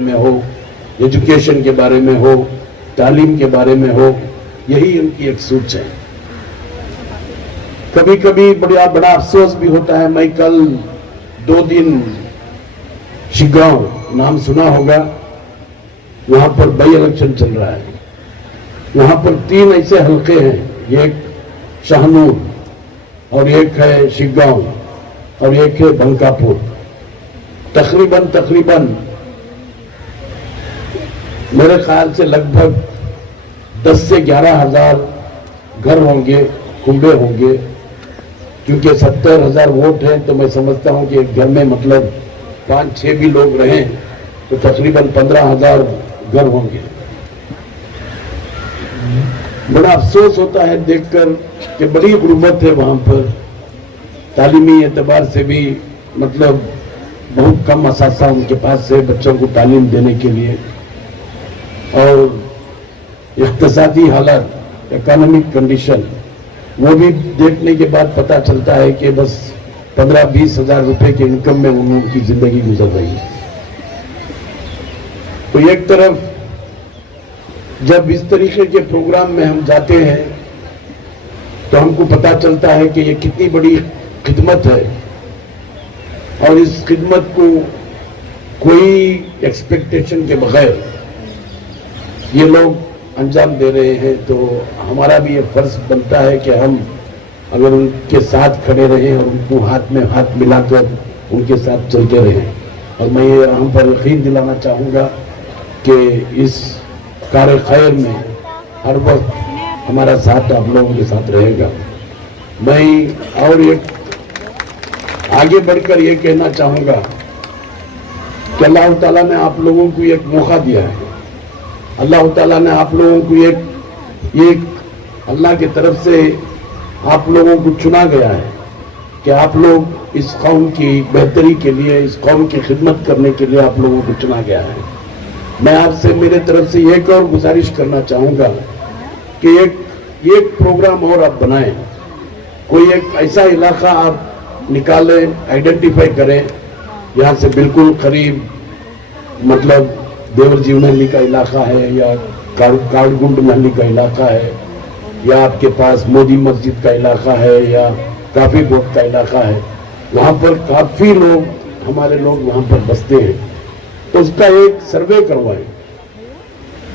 میں ہو, ایجوکیشن کے بارے میں ہو, تعلیم کے بارے میں ہو, یہی ان کی ایک سوچ ہے. کبھی کبھی بڑا افسوس بھی ہوتا ہے. میں کل 2 دن شگاؤں نام سنا ہوگا, وہاں پر بائی الیکشن چل رہا ہے. وہاں پر 3 ایسے حلقے ہیں, ایک شاہنور اور ایک ہے شگاؤں اور ایک ہے بنکاپور. تقریباً میرے خیال سے لگ بھگ 10 سے 11 ہزار گھر ہوں گے, کنبے ہوں گے. کیونکہ 70,000 ووٹ ہیں تو میں سمجھتا ہوں کہ ایک گھر میں مطلب 5-6 بھی لوگ رہیں تو تقریباً 15,000 گھر ہوں گے. بڑا افسوس ہوتا ہے دیکھ کر کہ بڑی غربت ہے وہاں پر. تعلیمی اعتبار سے بھی مطلب بہت کم اثاثہ ان کے پاس ہے بچوں کو تعلیم دینے کے لیے. اور اقتصادی حالت, اکانومک کنڈیشن, وہ بھی دیکھنے کے بعد پتہ چلتا ہے کہ بس 15-20 ہزار روپے کے انکم میں ان کی زندگی گزر رہی ہے. تو ایک طرف جب اس طریقے کے پروگرام میں ہم جاتے ہیں تو ہم کو پتہ چلتا ہے کہ یہ کتنی بڑی خدمت ہے, اور اس خدمت کو کوئی ایکسپیکٹیشن کے بغیر یہ لوگ انجام دے رہے ہیں. تو ہمارا بھی یہ فرض بنتا ہے کہ ہم اگر ان کے ساتھ کھڑے رہیں اور ان کو ہاتھ میں ہاتھ ملا کر ان کے ساتھ چلتے رہیں. اور میں یہ ہم پر یقین دلانا چاہوں گا کہ اس کار خیر میں ہر وقت ہمارا ساتھ آپ لوگوں کے ساتھ رہے گا. میں اور ایک آگے بڑھ کر یہ کہنا چاہوں گا کہ اللہ تعالیٰ نے آپ لوگوں کو ایک موقع دیا ہے. اللہ تعالیٰ نے آپ لوگوں کو ایک اللہ کی طرف سے آپ لوگوں کو چنا گیا ہے کہ آپ لوگ اس قوم کی بہتری کے لیے, اس قوم کی خدمت کرنے کے لیے آپ لوگوں کو چنا گیا ہے. میں آپ سے میرے طرف سے ایک اور گزارش کرنا چاہوں گا کہ ایک پروگرام اور آپ بنائیں. کوئی ایک ایسا علاقہ آپ نکالیں, آئیڈینٹیفائی کریں, یہاں سے بالکل قریب, مطلب دیور جیو محلی کا علاقہ ہے یا کارڈگنڈ محلی کا علاقہ ہے, یا آپ کے پاس مودی مسجد کا علاقہ ہے یا کافی گوٹ کا علاقہ ہے. وہاں پر کافی لوگ, ہمارے لوگ وہاں پر بستے ہیں. تو اس کا ایک سروے کروائیں.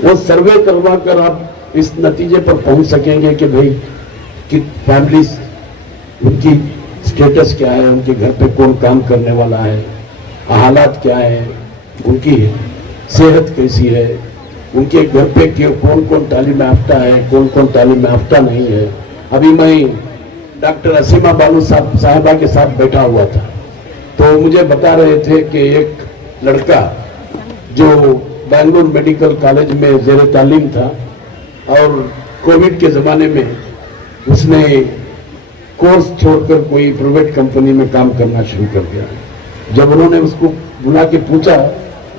وہ سروے کروا کر آپ اس نتیجے پر پہنچ سکیں گے کہ بھئی کہ فیملیز ان کی سٹیٹس کیا ہے, ان کے گھر پہ کون کام کرنے والا ہے, حالات کیا ہیں, ان کی صحت کیسی ہے, ان کے گھر پہ کون تعلیم یافتہ ہے, کون تعلیم یافتہ نہیں ہے. ابھی میں ڈاکٹر اسیمہ بانو صاحبہ کے ساتھ بیٹھا ہوا تھا تو مجھے بتا رہے تھے کہ ایک لڑکا جو بنگلور میڈیکل کالج میں زیر تعلیم تھا اور کووڈ کے زمانے میں اس نے کورس چھوڑ کر کوئی پرائیویٹ کمپنی میں کام کرنا شروع کر دیا. جب انہوں نے اس کو بلا کے پوچھا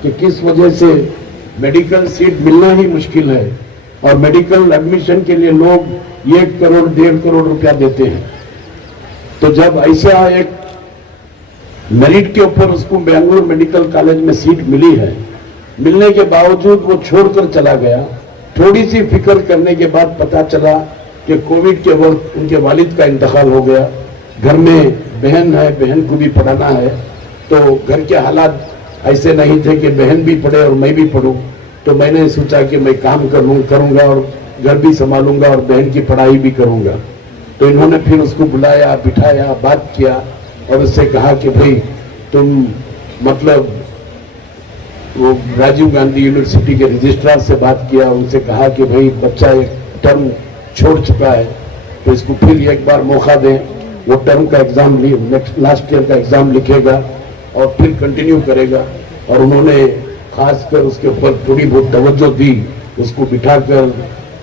کہ کس وجہ سے میڈیکل سیٹ ملنا ہی مشکل ہے اور میڈیکل ایڈمیشن کے لیے لوگ 1 کروڑ 1.5 کروڑ روپیہ دیتے ہیں, تو جب ایسا ایک میرٹ کے اوپر اس کو بنگلور میڈیکل کالج میں سیٹ ملی ہے, ملنے کے باوجود وہ چھوڑ کر چلا گیا. تھوڑی سی فکر کرنے کے بعد پتا چلا کہ کووڈ کے وقت ان کے والد کا انتقال ہو گیا. گھر میں بہن ہے, بہن کو بھی پڑھانا ہے, تو گھر کے حالات ایسے نہیں تھے کہ بہن بھی پڑھے اور میں بھی پڑھوں. تو میں نے سوچا کہ میں کام کروں گا اور گھر بھی سنبھالوں گا اور بہن کی پڑھائی بھی کروں گا. تو انہوں نے پھر اس کو بلایا, بٹھایا, بات کیا اور اس سے کہا کہ بھئی تم مطلب وہ راجیو گاندھی یونیورسٹی کے رجسٹرار سے بات کیا, ان سے کہا کہ بھئی بچہ ایک ٹرم چھوڑ چکا ہے تو اس کو پھر ایک بار موقع دیں. وہ ٹرم کا ایگزام لاسٹ ایئر کا ایگزام لکھے گا اور پھر کنٹینیو کرے گا. اور انہوں نے خاص کر اس کے اوپر تھوڑی بہت توجہ دی. اس کو بٹھا کر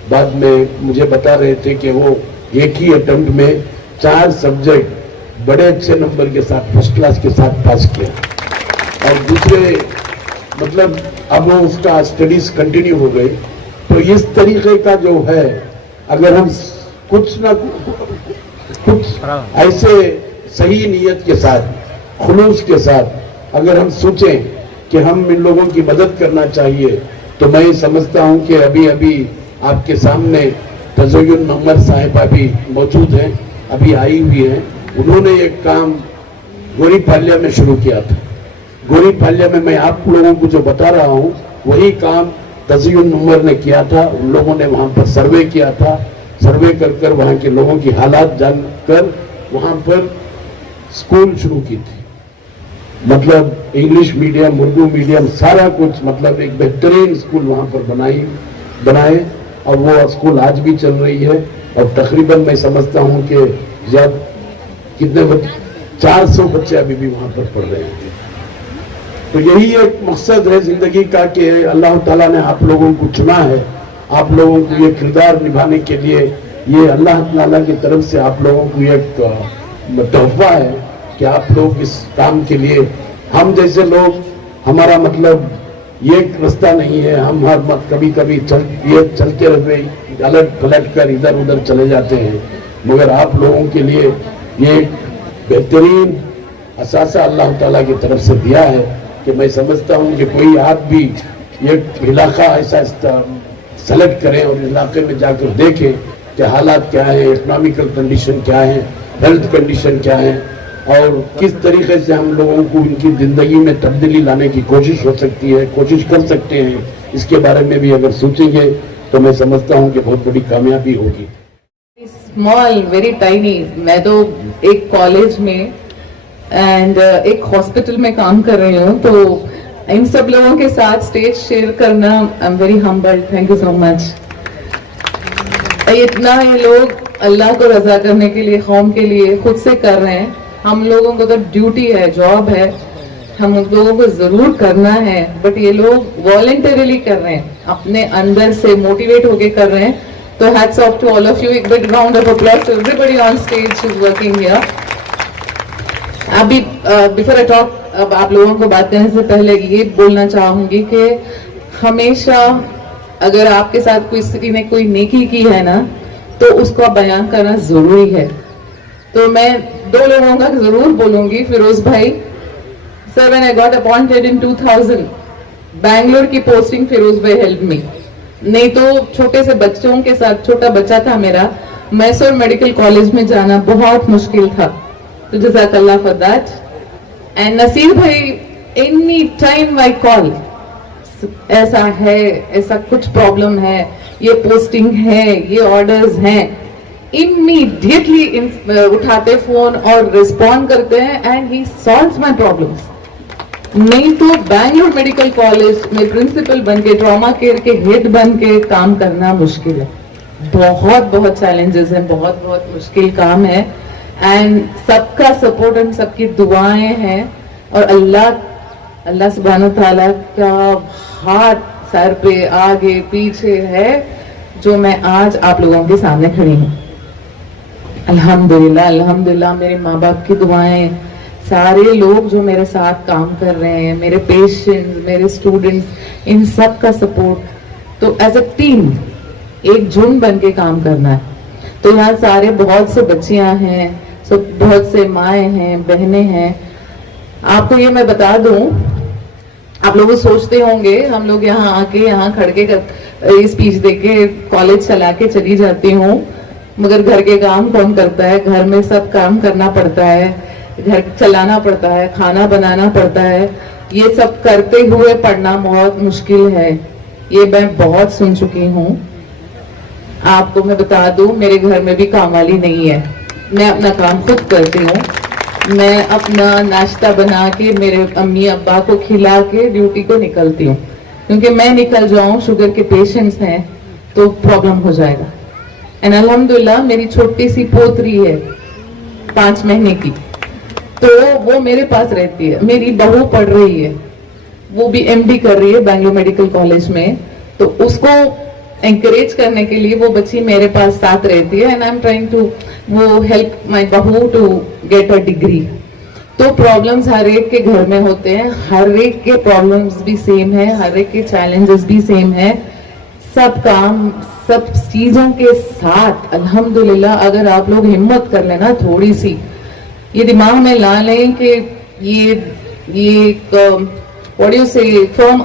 بعد میں مجھے بتا رہے تھے کہ وہ ایک ہی اٹمپٹ میں 4 سبجیکٹ بڑے اچھے نمبر کے ساتھ, فرسٹ کلاس کے ساتھ پاس کیا. اور دوسرے مطلب اب وہ اس کا اسٹڈیز کنٹینیو ہو گئی. تو اس طریقے کا جو ہے اگر ہم کچھ نہ کچھ ایسے صحیح نیت کے ساتھ, خلوص کے ساتھ اگر ہم سوچیں کہ ہم ان لوگوں کی مدد کرنا چاہیے. تو میں سمجھتا ہوں کہ ابھی آپ کے سامنے تزین عمر صاحبہ بھی موجود ہیں, ابھی آئی ہوئی ہیں. انہوں نے ایک کام گوری پالیا میں شروع کیا تھا. گوری پالیا میں آپ لوگوں کو جو بتا رہا ہوں وہی کام تزین عمر نے کیا تھا. ان لوگوں نے وہاں پر سروے کیا تھا. سروے کر وہاں کے لوگوں کی حالات جان کر وہاں پر اسکول شروع کی تھی. مطلب انگلش میڈیم, اردو میڈیم, سارا کچھ, مطلب ایک بہترین اسکول وہاں پر بنائے اور وہ اسکول آج بھی چل رہی ہے. اور تقریباً میں سمجھتا ہوں کہ جب کتنے 400 بچے ابھی بھی وہاں پر پڑھ رہے ہیں. تو یہی ایک مقصد ہے زندگی کا کہ اللہ تعالیٰ نے آپ لوگوں کو چنا ہے. آپ لوگوں کو یہ کردار نبھانے کے لیے یہ اللہ تعالیٰ کی طرف سے آپ لوگوں کو ایک تحفہ ہے کہ آپ لوگ اس کام کے لیے, ہم جیسے لوگ, ہمارا مطلب یہ رستہ نہیں ہے. ہم ہر وقت کبھی چلتے رہتے الٹ پلٹ کر ادھر ادھر چلے جاتے ہیں. مگر آپ لوگوں کے لیے یہ بہترین اثاثہ اللہ تعالیٰ کی طرف سے دیا ہے کہ میں سمجھتا ہوں کہ کوئی آپ بھی یہ علاقہ ایسا سلیکٹ کریں اور علاقے میں جا کر دیکھیں کہ حالات کیا ہیں, اکنامیکل کنڈیشن کیا ہیں, ہیلتھ کنڈیشن کیا ہیں, اور کس طریقے سے ہم لوگوں کو ان کی زندگی میں تبدیلی لانے کی کوشش ہو سکتی ہے, کوشش کر سکتے ہیں. اس کے بارے میں بھی اگر سوچیں گے تو میں سمجھتا ہوں کہ بہت بڑی کامیابی ہوگی. Small, very tiny. میں تو ایک کالج میں اینڈ ایک ہاسپٹل میں کام کر رہی ہوں, تو ان سب لوگوں کے ساتھ اسٹیج شیئر کرنا, I am very humble. Thank you so much. اتنا یہ لوگ اللہ کو رضا کرنے کے لیے, قوم کے لیے خود سے کر رہے ہیں. ہم لوگوں کو تو ڈیوٹی ہے, جاب ہے, ہم ان لوگوں کو ضرور کرنا ہے, بٹ یہ لوگ والنٹریلی کر رہے ہیں, اپنے اندر سے موٹیویٹ ہو کے کر رہے ہیں. تو hats off to all of you. ایک big round of applause to everybody on stage who's working here. ابھی before I talk, اب آپ لوگوں کو بات کرنے سے پہلے یہ بولنا چاہوں گی کہ ہمیشہ اگر آپ کے ساتھ کوئی کسی نے کوئی نیکی کی ہے نا تو اس کو بیان کرنا ضروری ہے. تو میں 2 لوگوں کا ضرور بولوں گی. فیروز بھائی, سر when I got appointed in 2000 Bangalore کی پوسٹنگ فیروز بھائی ہیلپ می. نہیں تو چھوٹے سے بچوں کے ساتھ, چھوٹا بچہ تھا میرا, میسور میڈیکل کالج میں جانا بہت مشکل تھا. تو جزاک اللہ فار دیٹ. اینڈ نصیر بھائی, اینی ٹائم آئی کال, ایسا ہے, ایسا کچھ پرابلم ہے, یہ پوسٹنگ ہے, یہ آرڈرز ہیں, immediately اٹھاتے فون اور ریسپونڈ کرتے ہیں اینڈ ہی سالوز مائی پرابلمس. نہیں تو بنگلور میڈیکل کالج میں پرنسپل بن کے, ٹراما کیئر کے ہیڈ بن کے کام کرنا مشکل ہے. بہت چیلنجز ہیں, بہت مشکل کام ہے. اینڈ سب کا سپورٹ اور سب کی دعائیں ہیں, اور اللہ سبحانہ تعالیٰ کا ہاتھ سر پہ آگے پیچھے ہے جو میں آج آپ لوگوں کے سامنے کھڑی ہوں. الحمدللہ میرے ماں باپ کی دعائیں, سارے لوگ جو میرے ساتھ کام کر رہے ہیں, میرے پیشنٹس, میرے اسٹوڈنٹس, ان سب کا سپورٹ. تو ایز اے ٹیم ایک جھنڈ بن کے کام کرنا ہے. تو یہاں سارے بہت سے بچیاں ہیں, بہت سے مائیں ہیں, بہنیں ہیں. آپ کو یہ میں بتا دوں, آپ لوگ سوچتے ہوں گے ہم لوگ یہاں آ کے یہاں کھڑ کے اسپیچ دے کے کالج چلا کے چلی جاتی ہوں, مگر گھر کے کام کون کرتا ہے؟ گھر میں سب کام کرنا پڑتا ہے, گھر چلانا پڑتا ہے, کھانا بنانا پڑتا ہے. یہ سب کرتے ہوئے پڑھنا بہت مشکل ہے. یہ میں بہت سن چکی ہوں. آپ کو میں بتا دوں, میرے گھر میں بھی کام والی نہیں ہے, میں اپنا کام خود کرتی ہوں. میں اپنا ناشتہ بنا کے میرے امی ابا کو کھلا کے ڈیوٹی کو نکلتی ہوں, کیونکہ میں نکل جاؤں, شوگر کے پیشنٹس ہیں تو پرابلم ہو جائے گا. اینڈ الحمدللہ میری چھوٹی سی پوتری ہے 5 مہینے کی, تو وہ میرے پاس رہتی ہے. میری بہو پڑھ رہی ہے, وہ بھی MD کر رہی ہے بنگلور میڈیکل کالج میں, تو اس کو انکریج کرنے کے لیے وہ بچی میرے پاس ساتھ رہتی ہے. And I am trying to وہ ہیلپ مائی بہو ٹو گیٹ اے ڈگری. تو پرابلمز ہر ایک کے گھر میں ہوتے ہیں, ہر ایک کے پرابلمز بھی سیم ہے, ہر ایک کے چیلنجز بھی سیم ہے. سب کام سب چیزوں کے ساتھ الحمدللہ اگر آپ لوگ ہمت کر لینا, تھوڑی سی یہ دماغ میں لا لیں کہ یہ what do you say, firm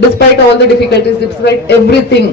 despite all the difficulties, despite everything,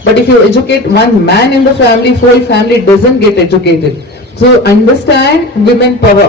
But if you educate one man in the family, whole family doesn't get educated. So understand women power.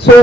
So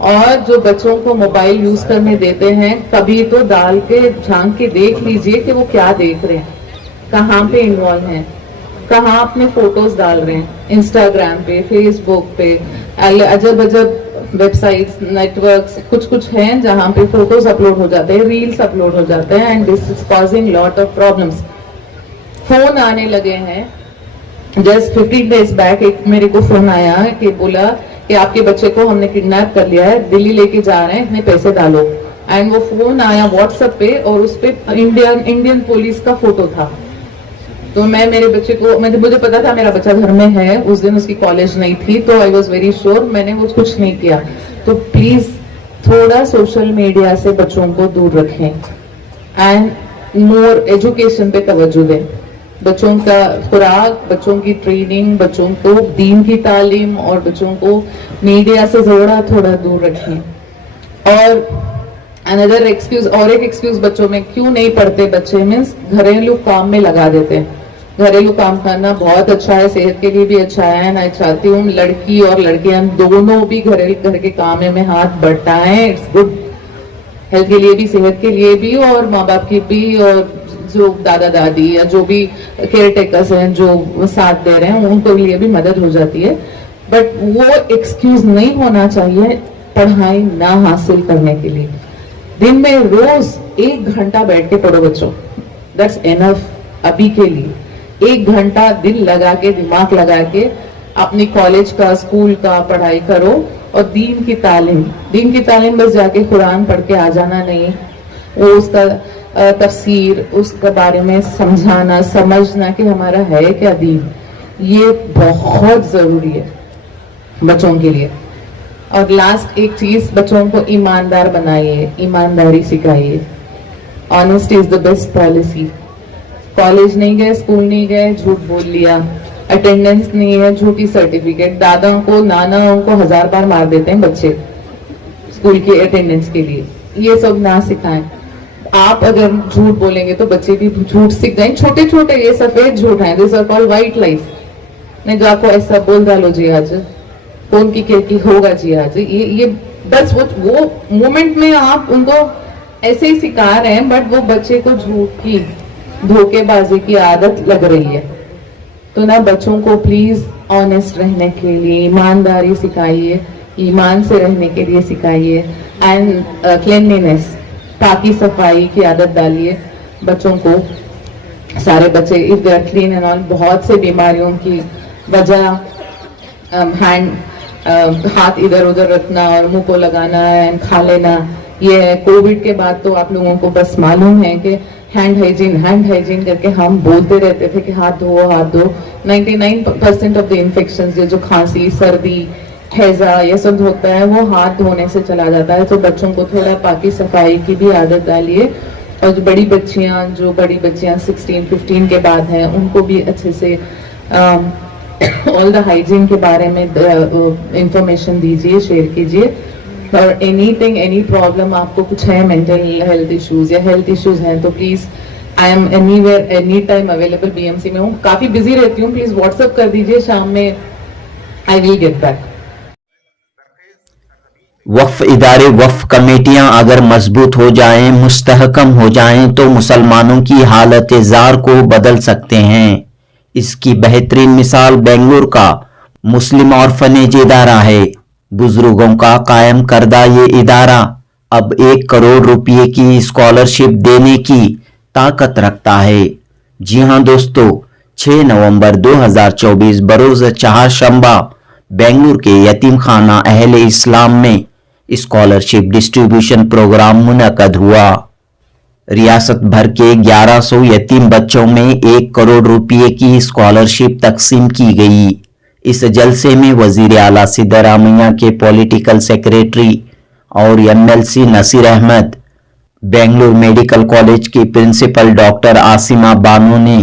اور جو بچوں کو موبائل یوز کرنے دیتے ہیں کبھی تو ڈال کے جھانک کے دیکھ لیجئے کہ وہ کیا دیکھ رہے ہیں, کہاں پہ انوالو ہیں, کہاں اپنے فوٹوز ڈال رہے ہیں, انسٹاگرام پہ, فیس بک پہ, عجب عجب ویب سائٹس, نیٹ ورکس کچھ ہیں جہاں پہ فوٹوز اپلوڈ ہو جاتے ہیں, ریلز اپلوڈ ہو جاتے ہیں, and this is causing lot of problems. Phone آنے لگے ہیں. جسٹ 15 days بیک ایک میرے کو فون آیا کہ بولا کہ آپ کے بچے کو ہم نے کڈنیپ کر لیا ہے, دلی لے کے جا رہے ہیں, اتنے پیسے ڈالو. اینڈ وہ فون آیا واٹس ایپ پہ اور اس پہ انڈین پولیس کا فوٹو تھا. تو میں میرے بچے کو, مجھے پتا تھا میرا بچہ گھر میں ہے, اس دن اس کی کالج نہیں تھی, تو آئی واز ویری شیور, میں نے وہ کچھ نہیں کیا. تو پلیز تھوڑا سوشل میڈیا سے بچوں کو دور رکھیں اینڈ مور ایجوکیشن پہ توجہ دیں. بچوں کا خوراک, بچوں کی ٹریننگ, بچوں کو دین کی تعلیم اور بچوں کو میڈیا سے تھوڑا دور رکھیں. اور another excuse, اور ایک ایکسکیوز بچوں میں کیوں نہیں پڑھتے بچے, مینس گھریلو کام میں لگا دیتے ہیں. گھریلو کام کرنا بہت اچھا ہے, صحت کے لیے بھی اچھا ہے. میں چاہتی ہوں لڑکی اور لڑکیاں دونوں بھی گھر کے کام میں ہاتھ بٹائیں. اٹس گڈ, ہیلتھ کے لیے بھی, صحت کے لیے بھی, اور ماں باپ کی بھی, اور جو دادا دادی یا جو بھی کیئر ٹیکرز ہیں جو ساتھ دے رہے ہیں ان کے لیے بھی مدد ہو جاتی ہے. بٹ وہ ایکسکیوز نہیں ہونا چاہیے پڑھائی نہ حاصل کرنے کے لیے. دن میں روز 1 گھنٹہ بیٹھ کے پڑھو بچوں, دیٹس انف ابھی کے لیے. 1 گھنٹہ دل لگا کے, دماغ لگا کے اپنی کالج کا, اسکول کا پڑھائی کرو. اور دین کی تعلیم بس جا کے قرآن پڑھ کے آ جانا نہیں, وہ اس کا تفسیر, اس کے بارے میں سمجھانا, سمجھنا کہ ہمارا ہے کیا دین, یہ بہت ضروری ہے بچوں کے لیے. اور لاسٹ ایک چیز, بچوں کو ایماندار بنائیے, ایمانداری سکھائیے. Honesty is the best policy. College نہیں گئے, اسکول نہیں گئے, جھوٹ بول لیا, اٹینڈنس نہیں ہے, جھوٹی سرٹیفکیٹ. دادا کو, نانا ان کو 1000 بار مار دیتے ہیں بچے اسکول کی اٹینڈنس کے لیے. یہ سب نہ سکھائیں. آپ اگر جھوٹ بولیں گے تو بچے بھی جھوٹ سیکھ جائیں. چھوٹے چھوٹے یہ سفید جھوٹ ہیں, these are called white lies. نہیں جو آپ کو ایسا بول ڈالو جی آج کون کی ہوگا جی آج, یہ بس وہ مومنٹ میں آپ ان کو ایسے ہی سکھا رہے ہیں, بٹ وہ بچے کو جھوٹ کی, دھوکے بازی کی عادت لگ رہی ہے. تو نا بچوں کو پلیز آنےسٹ رہنے کے لیے ایمانداری سکھائیے, ایمان سے رہنے کے لیے سکھائیے. اینڈ کلینلینس, پاکی صفائی کی عادت ڈالیے بچوں کو. سارے بچے if they are clean and all, بہت سے بیماریوں کی وجہ ہاتھ ادھر ادھر رکھنا اور منہ کو لگانا ہے, کھا لینا, یہ ہے. کووڈ کے بعد تو آپ لوگوں کو بس معلوم ہے کہ ہینڈ ہائیجین کر کے ہم بولتے رہتے تھے کہ ہاتھ دھو ہاتھ دھو. 99% آف دا انفیکشن, جو کھانسی, سردی, ہیضہ, یہ سب ہوتا ہے وہ ہاتھ دھونے سے چلا جاتا ہے. تو بچوں کو تھوڑا پاکی صفائی کی بھی عادت ڈالیے. اور جو بڑی بچیاں 16-15 کے بعد ہیں, ان کو بھی اچھے سے آل دا ہائیجین کے بارے میں انفارمیشن دیجیے, شیئر کیجیے. اور اینی پرابلم آپ کو کچھ ہے, مینٹل ہیلتھ ایشوز یا ہیلتھ ایشوز ہیں, تو please I am any where any time available. BMC میں ہوں, کافی بزی رہتی ہوں, پلیز واٹس ایپ کر دیجیے شام میں, آئی ول گیٹ بیک. وقف ادارے, وقف کمیٹیاں اگر مضبوط ہو جائیں, مستحکم ہو جائیں تو مسلمانوں کی حالت زار کو بدل سکتے ہیں. اس کی بہترین مثال بنگلور کا مسلم آرفنیج ادارہ ہے. بزرگوں کا قائم کردہ یہ ادارہ اب 1 کروڑ روپے کی اسکالرشپ دینے کی طاقت رکھتا ہے. جی ہاں دوستو, 6 نومبر 2024 بروز چہارشنبہ بنگلور کے یتیم خانہ اہل اسلام میں اسکالرشپ ڈسٹریبیوشن پروگرام منعقد ہوا. ریاست بھر کے 1100 یتیم بچوں میں 1 کروڑ روپے کی اسکالرشپ تقسیم کی گئی. اس جلسے میں وزیر اعلیٰ سدھرامیا کے پولیٹیکل سیکریٹری اور MLC Naseer Ahmed, Bangalore medical college کی پرنسپل ڈاکٹر عاصمہ بانو نے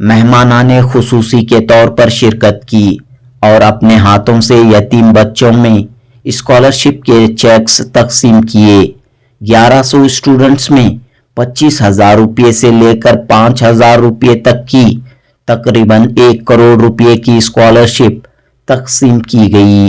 مہمانان خصوصی کے طور پر شرکت کی اور اپنے ہاتھوں سے یتیم بچوں میں اسکالرشپ کے چیکس تقسیم کیے. 1100 اسٹوڈنٹس میں 25,000 روپے سے لے کر 5,000 روپے تک کی تقریباً 1 کروڑ روپے کی اسکالرشپ تقسیم کی گئی.